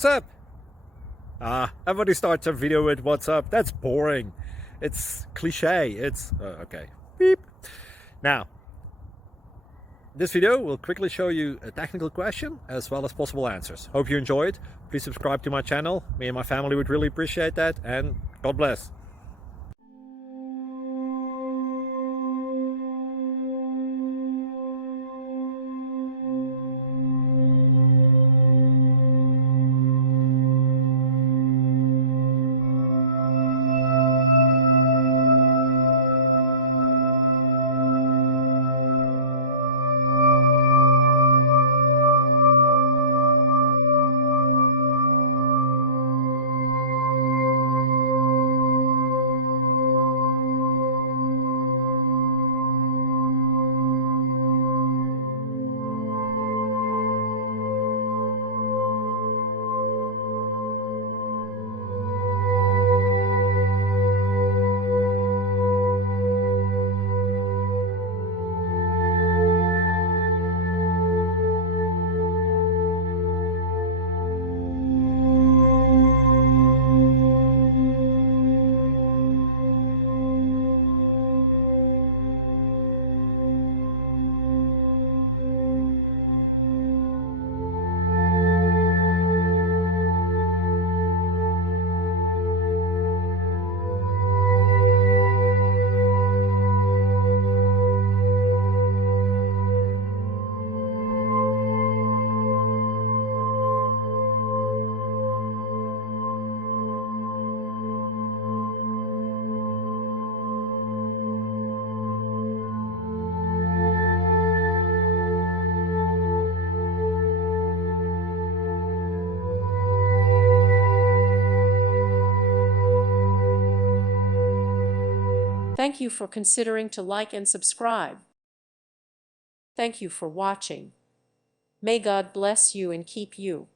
What's up? Everybody starts a video with what's up. That's boring. It's cliche. It's okay. Beep. Now, this video will quickly show you a technical question as well as possible answers. Hope you enjoyed. Please subscribe to my channel. Me and my family would really appreciate that, and God bless. Thank you for considering to like and subscribe. Thank you for watching. May God bless you and keep you.